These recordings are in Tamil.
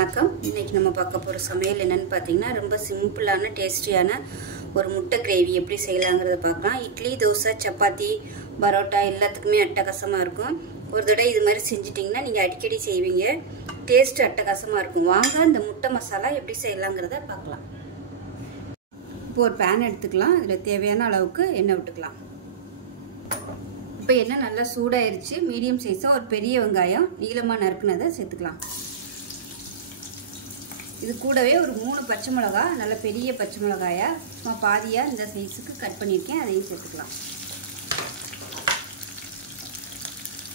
வணக்கம். இன்னைக்கு நம்ம பார்க்க போற சமையல் என்னன்னு பாத்தீங்கன்னா ரொம்ப சிம்பிளான டேஸ்டியான ஒரு முட்டை கிரேவி எப்படி செய்யலாம்ங்கறத பார்க்கலாம். இட்லி, தோசை, சப்பாத்தி, பரோட்டா எல்லாத்துக்குமே அட்டகாசமா இருக்கும். ஒரு தடவை இது மாதிரி செஞ்சிட்டீங்கன்னா நீங்க அடிக்கடி செய்வீங்க. டேஸ்ட் அட்டகாசமா இருக்கும். வாங்க இந்த முட்டை மசாலா எப்படி செய்யலாம்ங்கறத பார்க்கலாம். இப்போ ஒரு pan எடுத்துக்கலாம். இதுல தேவையான அளவுக்கு எண்ணெய் விட்டுக்கலாம். இப்போ எண்ணெய் நல்லா சூடாயிருச்சு. மீடியம் சைஸா ஒரு பெரிய வெங்காயம் நீளமா நறுக்குனதை சேர்த்துக்கலாம். இது கூடவே ஒரு 3 பச்சை மிளகாய், நல்ல பெரிய பச்சை மிளகாயா சும்மா பாதியா இந்த சைஸுக்கு கட் பண்ணியிருக்கேன், அதையும் சேர்த்துக்கலாம்.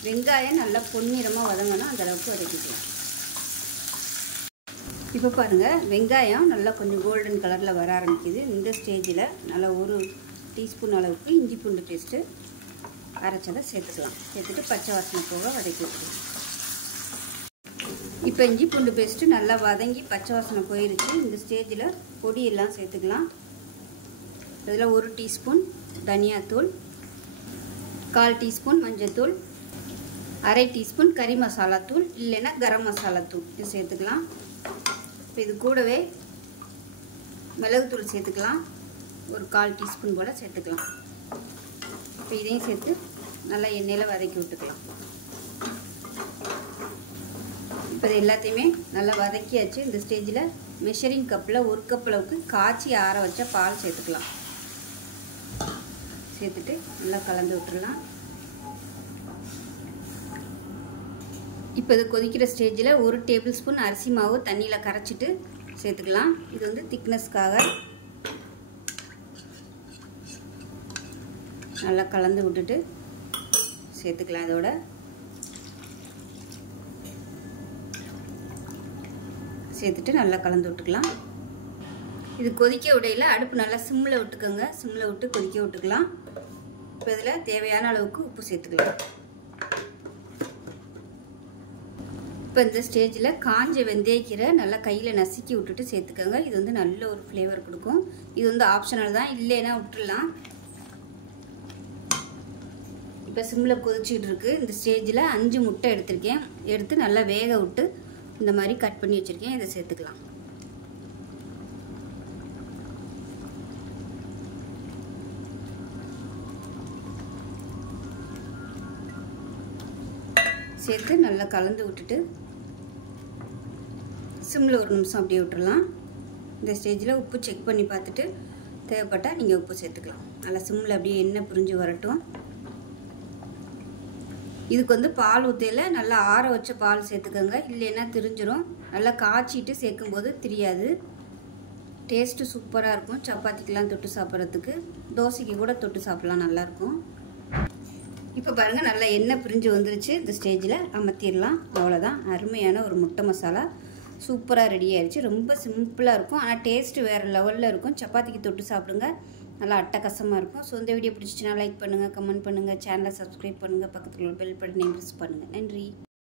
வெங்காயம் நல்லா பொன்னிறமாக வதங்கணும், அந்த அளவுக்கு வதக்கிக்கலாம். இப்போ பாருங்கள், வெங்காயம் நல்லா கொஞ்சம் கோல்டன் கலரில் வர ஆரம்பிக்குது. இந்த ஸ்டேஜில் நல்லா 1 டீஸ்பூன் அளவுக்கு இஞ்சி பூண்டு பேஸ்ட்டு அரைச்சதை சேர்த்துக்கலாம். சேர்த்துட்டு பச்சை வாசனை போக வதக்கி விட்டுக்கலாம். இப்போ இஞ்சி பூண்டு பேஸ்ட்டு நல்லா வதங்கி பச்சை வாசனை போயிருச்சு. இந்த ஸ்டேஜில் பொடியெல்லாம் சேர்த்துக்கலாம். இதில் 1 டீஸ்பூன் தனியாத்தூள், 1/4 டீஸ்பூன் மஞ்சத்தூள், 1/2 டீஸ்பூன் கறி மசாலா தூள் இல்லைன்னா கரம் மசாலா தூள் இது சேர்த்துக்கலாம். இப்போ இது கூடவே மிளகுத்தூள் சேர்த்துக்கலாம். ஒரு 1/4 டீஸ்பூன் போல் சேர்த்துக்கலாம். இப்போ இதையும் சேர்த்து நல்லா எண்ணெயில் வதக்கி விட்டுக்கலாம். இப்போ இது எல்லாத்தையுமே நல்லா வதக்கியாச்சு. இந்த ஸ்டேஜில் மெஷரிங் கப்பில் 1 கப் அளவுக்கு காய்ச்சி ஆற வச்ச பால் சேர்த்துக்கலாம். சேர்த்துட்டு நல்லா கலந்து விட்டுடலாம். இப்போ இது கொதிக்கிற ஸ்டேஜில் 1 டேபிள் ஸ்பூன் அரிசி மாவு தண்ணியில் கரைச்சிட்டு சேர்த்துக்கலாம். இது வந்து திக்னஸ்க்காக. நல்லா கலந்து விட்டுட்டு சேர்த்துக்கலாம். இதோட சேர்த்துட்டு நல்லா கலந்து விட்டுக்கலாம். இது கொதிக்க விடையில் அடுப்பு நல்லா சிம்மில் விட்டுக்கோங்க. சிம்மில் விட்டு கொதிக்க விட்டுக்கலாம். இப்போ இதில் தேவையான அளவுக்கு உப்பு சேர்த்துக்கலாம். இப்போ இந்த ஸ்டேஜில் காஞ்ச வெந்தயக்கீரை நல்லா கையில் நசுக்கி விட்டுட்டு சேர்த்துக்கோங்க. இது வந்து நல்ல ஒரு ஃப்ளேவர் கொடுக்கும். இது வந்து ஆப்ஷனல் தான், இல்லைன்னா விட்டுடலாம். இப்போ சிம்மில் கொதிச்சுட்டு இருக்கு. இந்த ஸ்டேஜில் 5 முட்டை எடுத்திருக்கேன். எடுத்து நல்லா வேக விட்டு இந்த மாதிரி கட் பண்ணி வச்சிருக்கேன். இதை சேர்த்துக்கலாம். சேர்த்து நல்லா கலந்து விட்டுட்டு சிம்மில் 1 நிமிஷம் அப்படியே விட்டுடலாம். இந்த ஸ்டேஜில் உப்பு செக் பண்ணி பார்த்துட்டு தேவைப்பட்டால் நீங்கள் உப்பு சேர்த்துக்கலாம். நல்லா சிம்மில் அப்படியே எண்ணெய் பிரிஞ்சு வரட்டும். இதுக்கு வந்து பால் ஊற்றையில் நல்லா ஆற வச்ச பால் சேர்த்துக்கோங்க, இல்லைன்னா திரிஞ்சிரும். நல்லா காய்ச்சிட்டு சேர்க்கும்போது தெரியாது. டேஸ்ட்டு சூப்பராக இருக்கும். சப்பாத்திக்கெலாம் தொட்டு சாப்பிட்றதுக்கு, தோசைக்கு கூட தொட்டு சாப்பிட்லாம், நல்லாயிருக்கும். இப்போ பாருங்கள், நல்லா எண்ணெய் பிரிஞ்சு வந்துருச்சு. இந்த ஸ்டேஜில் அமர்த்திடலாம். அவ்வளோதான், அருமையான ஒரு முட்டை மசாலா சூப்பராக ரெடி ஆயிடுச்சு. ரொம்ப சிம்பிளாக இருக்கும், ஆனால் டேஸ்ட்டு வேறு லெவலில் இருக்கும். சப்பாத்திக்கு தொட்டு சாப்பிடுங்க, நல்லா அட்டகாசமாக இருக்கும். ஸோ இந்த வீடியோ பிடிச்சிச்சுன்னா லைக் பண்ணுங்கள், கமெண்ட் பண்ணுங்கள், சேனலை சப்ஸ்கிரைப் பண்ணுங்கள், பக்கத்தில் உள்ள பெல் பட்டனையும் ப்ரெஸ் பண்ணுங்கள். நன்றி.